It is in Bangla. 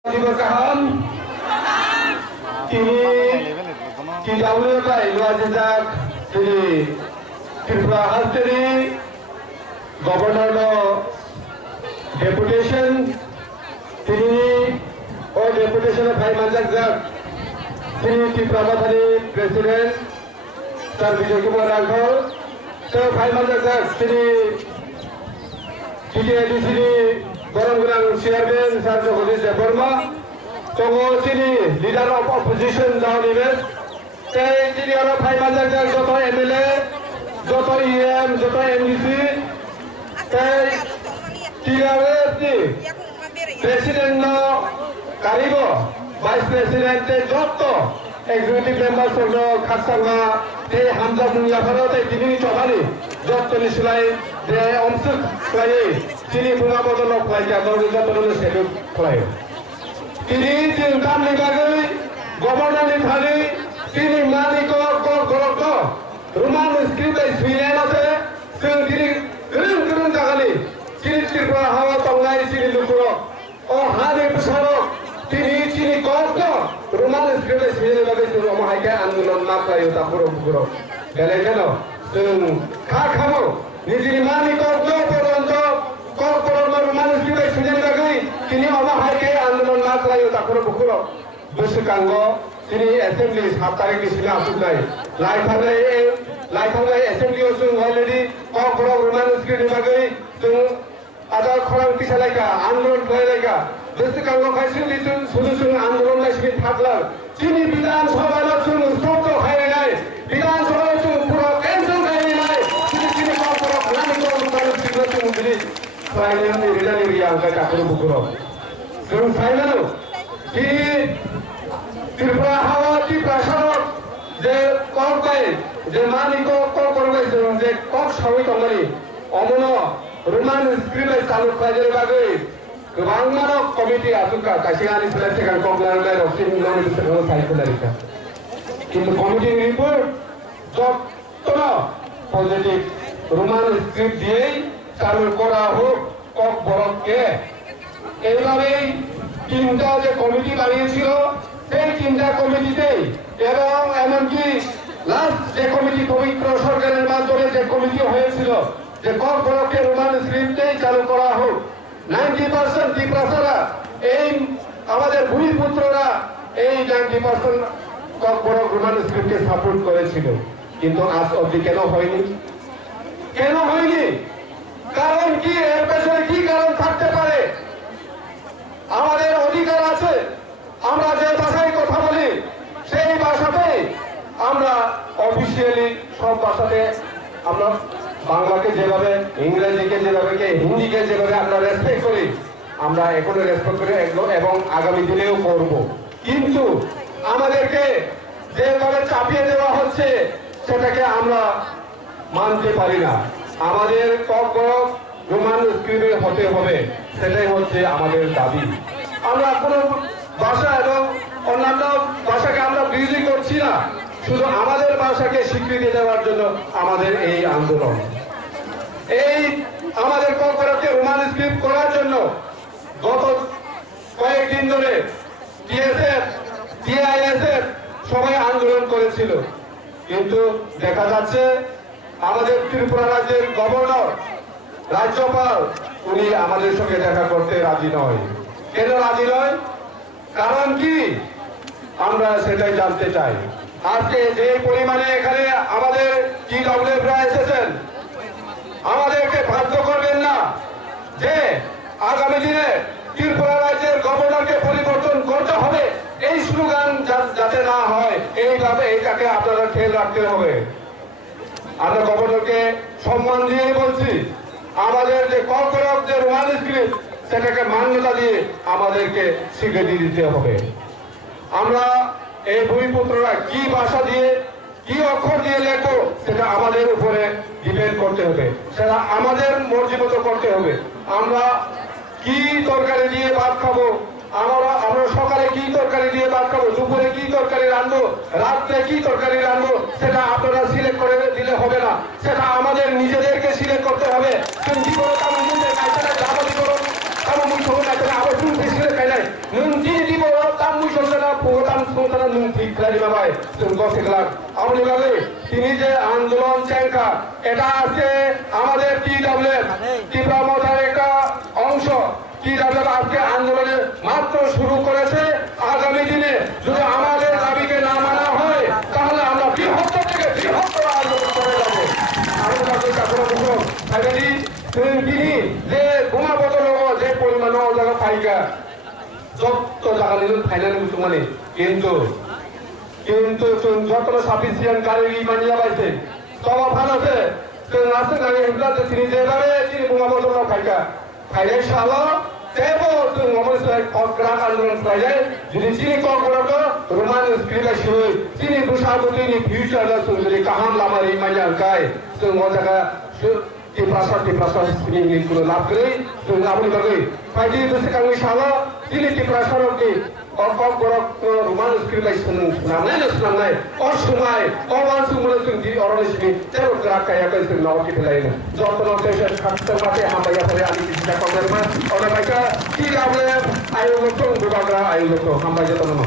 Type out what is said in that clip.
Kini kidaulah kai luar jejak sini Tripura Hasteri Governor no deputation sini deputation Bhai Manjak Jak sini Tripura Madhani President Sir Vijay Kumar Raghol Sir Bhai Manjak Jak sini TTID sini Gorong-gorong Chairman Sir Jagadish Devarma Tongo sini Leader of Opposition Down Event Tei sini orang Bhai Manjak Jak joto MLA joto EM joto MDC Tei TRS ni Presiden no Karibo Vice President te joto Executive Members no Khaksanga Tei Hamza Munyafaro Tei Tini Chokali joto ni silai de omsuk klai sini bunga botol lok klai jatuh joto ni schedule klai Ini tingkat negara Governor ni thali ini mani ko rumah miskin dari Sweden ada sendiri keren sekali sini Tripura hawa tongai sini lukuro oh hari pesawat sini rumah miskin dari Sweden ada sini rumah haikai andulan maka itu tak buru galai kano kamu ni sini mani rumah miskin dari Sweden ada sini rumah haikai andulan maka itu tak buru Besok kanggo sini assembly 7 tarik di sini asuk nai. Lai assembly usung already kau rumah miskin dibagai sung ada korang pisalaiga andron kelaiga. Besok kanggo kasih lisung sudusung andron lai sini thaklar. Sini bidan sabana sung soto hai nai. Bidan sabana sung pura cancel hai nai. Sini kau nani kau rumah miskin sung beli. Final ni rida ni riang kai takuru bukuro. Sung final sini Tripura hawa Tripura sarok je kok kai je mani ko korbai je kok sawi tongani omono ruman skribai saluk kajer bagai kebang mano komiti asuka kasihani selesaikan komplain dari opsi minum itu segala saya kelarika কিন্তু কমিটি রিপোর্ট যত পজিটিভ রুমান স্ক্রিপ্ট দিয়েই চালু করা হোক কক বরককে এইভাবেই তিনটা যে কমিটি বানিয়েছিল সেই তিনটা কমিটিতেই এবং এমনকি লাস্ট যে কমিটি পবিত্র সরকারের মাধ্যমে যে কমিটি হয়েছিল যে কক বরককে রুমান স্ক্রিপ্টেই চালু করা হোক 90% ত্রিপুরা এই আমাদের ভূমিপুত্ররা এই 90% কক বরক রুমান স্ক্রিপ্টকে সাপোর্ট করেছিল কিন্তু আজ অবধি কেন হয়নি কারণ কি এর পেছনে কি কারণ থাকতে পারে আমাদের অধিকার আছে আমরা যে ভাষায় কথা বলি সেই ভাষাতেই আমরা অফিসিয়ালি সব ভাষাতে আমরা বাংলাকে যেভাবে ইংরেজিকে যেভাবে হিন্দিকে যেভাবে আমরা রেসপেক্ট করি আমরা এখনো রেসপেক্ট করি এবং আগামী দিনেও করব কিন্তু আমাদেরকে যেভাবে চাপিয়ে দেওয়া হচ্ছে সেটাকে আমরা মানতে পারি না আমাদের কক রোমান স্ক্রিপ্টে হতে হবে সেটাই হচ্ছে আমাদের দাবি আমরা কোনো ভাষা এবং অন্যান্য ভাষাকে আমরা বিরোধী করছি না শুধু আমাদের ভাষাকে স্বীকৃতি দেওয়ার জন্য আমাদের এই আন্দোলন এই আমাদের কর্মরতকে রোমান স্ক্রিপ্ট করার জন্য গত কয়েকদিন ধরে টিএসএফ টিআইএসএফ সবাই আন্দোলন করেছিল কিন্তু দেখা যাচ্ছে আমাদের ত্রিপুরা রাজ্যের গভর্নর রাজ্যপাল উনি আমাদের সঙ্গে দেখা করতে রাজি নয় কেন রাজি নয় কারণ কি আমরা সেটাই জানতে চাই আজকে যে পরিমাণে এখানে আমাদের TWFরা এসেছেন আমাদেরকে বাধ্য করবেন না যে আগামী দিনে ত্রিপুরা রাজ্যের গভর্নরকে পরিবর্তন করতে হবে এই স্লোগান যাতে না হয় এইভাবে এইটাকে আপনারা খেয়াল রাখতে হবে আমরা গভর্নরকে সম্মান দিয়ে বলছি আমাদের যে কর্করক যে রোমান স্ক্রিপ্ট সেটাকে মান্যতা দিয়ে আমাদেরকে স্বীকৃতি দিতে হবে আমরা এই ভূমিপুত্ররা কি ভাষা দিয়ে কি অক্ষর দিয়ে লেখো সেটা আমাদের উপরে ডিপেন্ড করতে হবে সেটা আমাদের মর্জি মতো করতে হবে আমরা কি তরকারি দিয়ে ভাত খাবো আমরা সকালে কি তরকারি দিয়ে ভাত খাবো দুপুরে কি তরকারি রাঁধবো রাত্রে কি তরকারি রাঁধবো সেটা আপনারা সিলেক্ট করে দিলে হবে না সেটা আমাদের নিজেদেরকে সিলেক্ট করতে হবে kamu musuh nak kena apa pun bisnis kailan nunti di bawah kamu sendiri program sendiri nunti kelari babai sungguh sekelar amri lagi ini je আন্দোলন চ্যাঙ্কা এটা আছে আমাদের টিডব্লিউএফ ত্রিপুরা মোর্চার একটা অংশ টিডব্লিউএফ আজকে আন্দোলনে মাত্র শুরু করেছে আগামী দিনে যদি আমাদের দাবিকে না মানা হয় তাহলে আমরা বৃহত্তর থেকে বৃহত্তর আন্দোলন করে যাবো আমি তাদের কাছে বলবো আগামী তিনি যে বোমা বদল যে পরিমাণ জায়গা পাইকা যত জায়গা নিলেন ফাইনাল কিছু মানে কিন্তু যত সাফিসিয়েন্ট গাড়ি মানিয়া পাইছে সব ভালো আছে আসতে গাড়ি হিমলাতে তিনি যেভাবে তিনি বোমা বদল পাইকা ফাইনাল সালো তেবো তুমি অবশ্যই গ্রাম আন্দোলন পাইলে যদি চিনি কল করতো রোমান স্ক্রিপ্ট শুরু চিনি দুসাবতি নি ফিউচার যদি কাহাম লামারি মানিয়া গায় जों জায়গা টিপ্রাসার স্ক্রিনিং গুলো লাভ করে जों আপনি বাকি ফাইদি দুসকাঙ্গি সালো চিনি টিপ্রাসার কি অকপ গরক রোমান স্ক্রিপ্ট শুনামনাই অসময় অবান সুমনে जों দি অরনিসমি তেরো গ্রাকায়া কই जों নাওকি ফেলাইনো যতন তেসে খাতে মাতে হামায়া ফলে আমি চিন্তা করব অনেক কি গাবলে আয়ো লোক বুবাগরা আয়ো লোক হামায়া যতন